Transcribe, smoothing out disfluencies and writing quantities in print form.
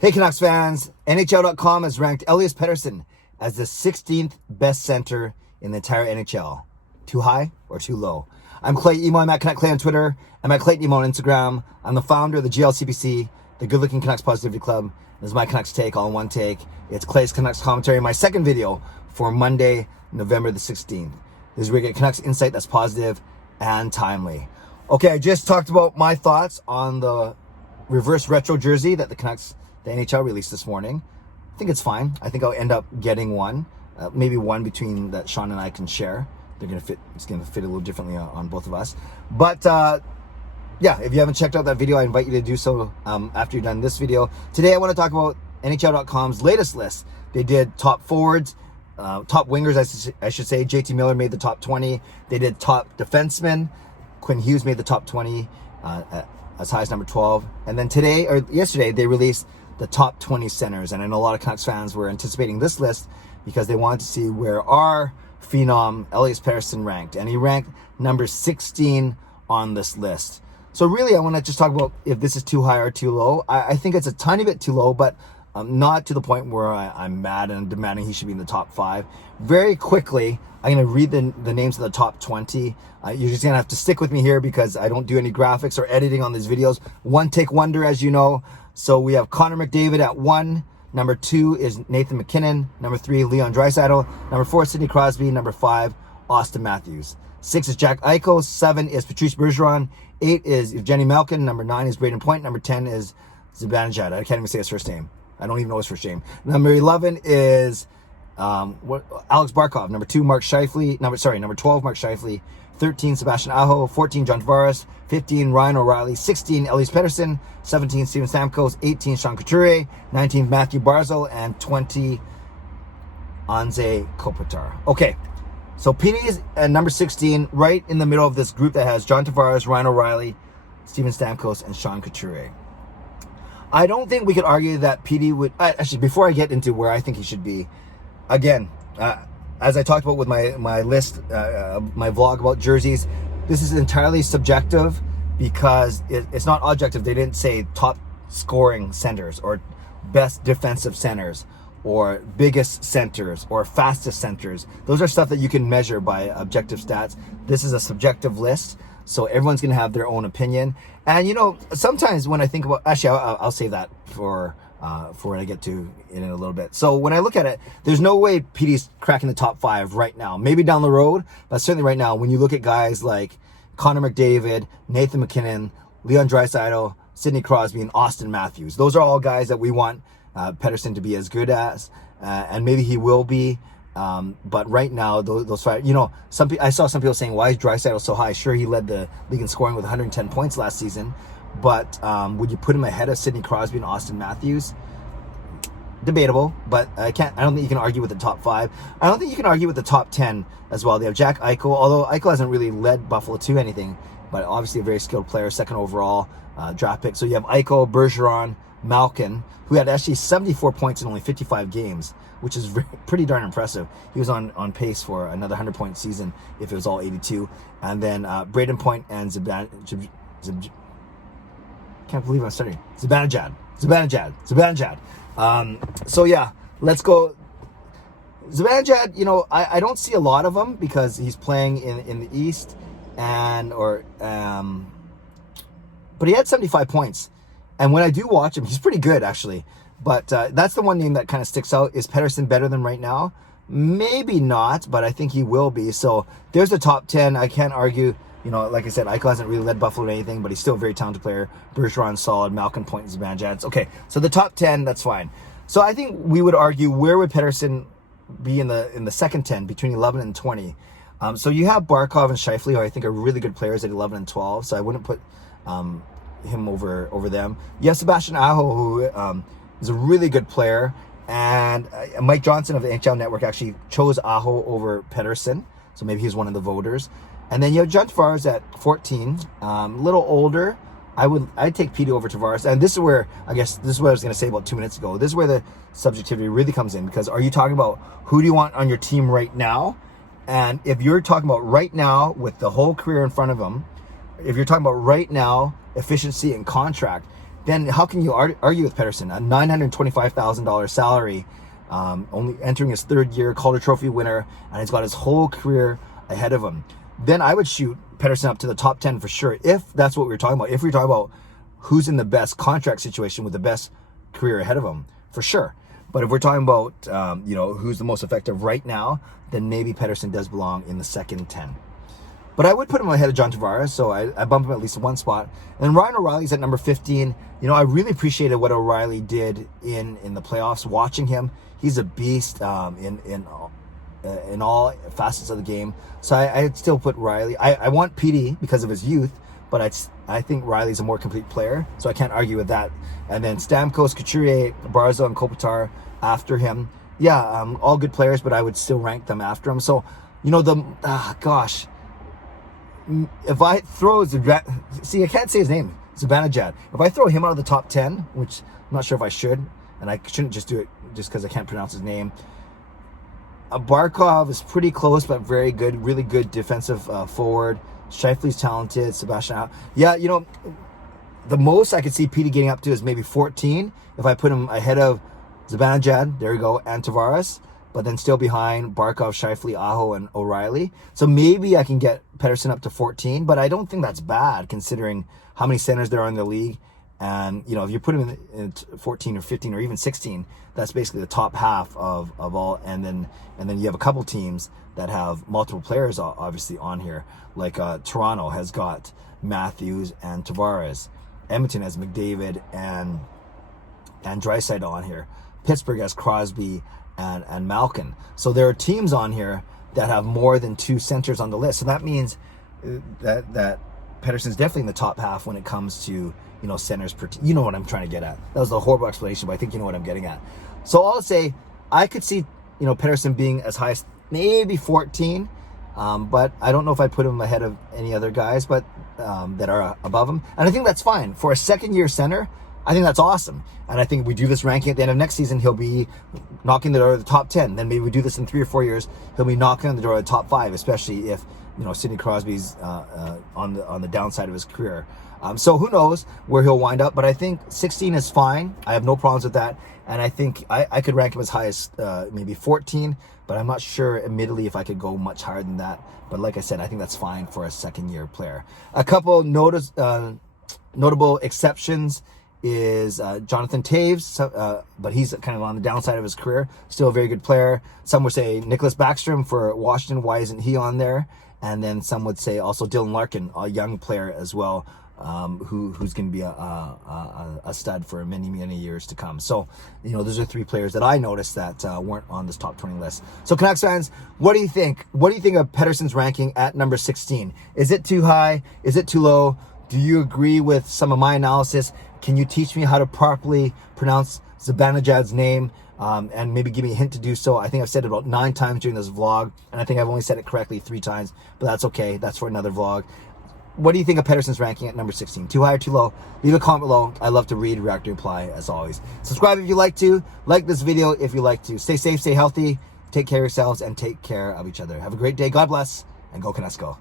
Hey Canucks fans, NHL.com has ranked Elias Pettersson as the 16th best center in the entire NHL. Too high or too low? I'm Clay Emo, I'm at Canuck Clay on Twitter. I'm at Clayton Emo on Instagram. I'm the founder of the GLCPC, the Good Looking Canucks Positivity Club. This is my Canucks take, all in one take. It's Clay's Canucks commentary, my second video for Monday, November the 16th. This is where you get Canucks insight that's positive and timely. Okay, I just talked about my thoughts on the reverse retro jersey that the NHL released this morning. I think it's fine. I think I'll end up getting one, maybe one between that Sean and I can share. They're gonna fit. It's gonna fit a little differently on both of us. But yeah, if you haven't checked out that video, I invite you to do so after you've done this video. Today, I want to talk about NHL.com's latest list. They did top forwards, top wingers, I should say. JT Miller made the top 20. They did top defensemen. Quinn Hughes made the top 20 as high as number 12. And then yesterday, they released the top 20 centers. And I know a lot of Canucks fans were anticipating this list because they wanted to see where our phenom, Elias Pettersson, ranked. And he ranked number 16 on this list. So really, I want to just talk about if this is too high or too low. I think it's a tiny bit too low, but not to the point where I'm mad and demanding he should be in the top 5. Very quickly, I'm going to read the names of the top 20. You're just going to have to stick with me here because I don't do any graphics or editing on these videos. One take wonder, as you know. So we have Connor McDavid at 1. Number 2 is Nathan MacKinnon. Number 3, Leon Draisaitl. Number 4, Sidney Crosby. Number 5, Auston Matthews. 6 is Jack Eichel. 7 is Patrice Bergeron. 8 is Evgeni Malkin. Number 9 is Brayden. Number 10 is Zibanejad. I can't even say his first name. I don't even know his first name. Number 11 is Alex Barkov. Number 2, Mark Scheifele. Number 12, Mark Scheifele. 13, Sebastian. 14, John Tavares. 15, Ryan O'Reilly. 16, Elias Pettersson. 17, Steven Stamkos. 18, Sean Couturier. 19, Matthew Barzal. And 20, Anze Kopitar. Okay, so Petey is at number 16, right in the middle of this group that has John Tavares, Ryan O'Reilly, Steven Stamkos, and Sean Couturier. I don't think we could argue that Petey would... Actually, before I get into where I think he should be, again, as I talked about with my list, my vlog about jerseys, this is entirely subjective because it's not objective. They didn't say top scoring centers or best defensive centers or biggest centers or fastest centers. Those are stuff that you can measure by objective stats. This is a subjective list, so everyone's going to have their own opinion. And, you know, sometimes when I think about... Actually, I'll save that for when I get to in a little bit. So when I look at it, there's no way Petey's cracking the top 5 right now. Maybe down the road, but certainly right now, when you look at guys like Connor McDavid, Nathan MacKinnon, Leon Draisaitl, Sidney Crosby, and Auston Matthews. Those are all guys that we want Pettersson to be as good as, and maybe he will be. But right now, those 5, you know, I saw some people saying, why is Draisaitl so high? Sure, he led the league in scoring with 110 points last season, but would you put him ahead of Sidney Crosby and Auston Matthews? Debatable, but I don't think you can argue with the top 5. I don't think you can argue with the top 10 as well. They have Jack Eichel, although Eichel hasn't really led Buffalo to anything, but obviously a very skilled player, second overall draft pick. So you have Eichel, Bergeron, Malkin, who had actually 74 points in only 55 games, which is pretty darn impressive. He was on pace for another 100-point season if it was all 82. And then Brayden and can't believe I'm starting. Zibanejad. So yeah, let's go. Zibanejad, you know, I don't see a lot of him because he's playing in the East, but he had 75 points. And when I do watch him, he's pretty good actually. But that's the one name that kind of sticks out. Is Pettersson better than right now? Maybe not, but I think he will be. So there's the top 10. I can't argue. You know, like I said, Eichel hasn't really led Buffalo to anything, but he's still a very talented player. Bergeron, solid. Malkin, Point, and Zibanejad. Okay, so the top 10, that's fine. So I think we would argue, where would Pettersson be in the second 10, between 11 and 20? So you have Barkov and Scheifele, who I think are really good players at 11 and 12, so I wouldn't put him over them. You have Sebastian, who is a really good player, and Mike Johnson of the NHL Network actually chose Aho over Pettersson, so maybe he's one of the voters. And then you have John Tavares at 14, a little older. I'd take Petey over Tavares. And this is where, I guess, this is what I was going to say about 2 minutes ago. This is where the subjectivity really comes in, because are you talking about who do you want on your team right now? And if you're talking about right now with the whole career in front of him, if you're talking about right now, efficiency and contract, then how can you argue with Pettersson? A $925,000 salary, only entering his third year, Calder Trophy winner, and he's got his whole career ahead of him. Then I would shoot Pettersson up to the top 10 for sure, if that's what we were talking about. If we're talking about who's in the best contract situation with the best career ahead of him, for sure. But if we're talking about, who's the most effective right now, then maybe Pettersson does belong in the second 10. But I would put him ahead of John Tavares, so I bump him at least one spot. And Ryan O'Reilly's at number 15. I really appreciated what O'Reilly did in the playoffs. Watching him, he's a beast in all facets of the game. So I'd still put Riley. I want Petey because of his youth, but I think Riley's a more complete player, so I can't argue with that. And then Stamkos, Couturier, Barzal, and Kopitar after him. Yeah, all good players, but I would still rank them after him. So, if I throw I can't say his name, Zibanejad. If I throw him out of the top 10, which I'm not sure if I should, and I shouldn't just do it just because I can't pronounce his name. Barkov is pretty close, but very good, really good defensive forward. Scheifele's talented. Sebastian, the most I could see Petey getting up to is maybe 14. If I put him ahead of Zibanejad, there you go, and Tavares, but then still behind Barkov, Scheifele, Aho, and O'Reilly. So maybe I can get Pettersson up to 14, but I don't think that's bad considering how many centers there are in the league. And, if you put him in 14 or 15 or even 16, that's basically the top half of all. And then you have a couple teams that have multiple players obviously on here. Like Toronto has got Matthews and Tavares. Edmonton has McDavid and Draisaitl on here. Pittsburgh has Crosby and Malkin. So there are teams on here that have more than 2 centers on the list. So that means that Pettersson's definitely in the top half when it comes to centers per team. You know what I'm trying to get at. That was a horrible explanation, but I think you know what I'm getting at. So I'll say I could see Pettersson being as high as maybe 14, but I don't know if I put him ahead of any other guys, but that are above him. And I think that's fine for a second-year center. I think that's awesome. And I think if we do this ranking at the end of next season, he'll be knocking the door of the top 10. Then maybe we do this in 3 or 4 years, he'll be knocking on the door of the top 5, especially if Sidney Crosby's on the downside of his career. So who knows where he'll wind up, but I think 16 is fine. I have no problems with that. And I think I could rank him as high as maybe 14, but I'm not sure admittedly if I could go much higher than that. But like I said, I think that's fine for a second-year player. A couple notable exceptions is Jonathan Toews, but he's kind of on the downside of his career. Still a very good player. Some would say Nicholas Backstrom for Washington. Why isn't he on there? And then some would say also Dylan Larkin, a young player as well, who's going to be a stud for many, many years to come. So, those are 3 players that I noticed that weren't on this top 20 list. So, Canucks fans, what do you think? What do you think of Pettersson's ranking at number 16? Is it too high? Is it too low? Do you agree with some of my analysis? Can you teach me how to properly pronounce Zibanejad's name? And maybe give me a hint to do so. I think I've said it about 9 times during this vlog, and I think I've only said it correctly 3 times, but that's okay. That's for another vlog. What do you think of Pettersson's ranking at number 16? Too high or too low? Leave a comment below. I love to read, react, and reply as always. Subscribe if you like to. Like this video if you like to. Stay safe, stay healthy, take care of yourselves, and take care of each other. Have a great day. God bless, and go Canucks go.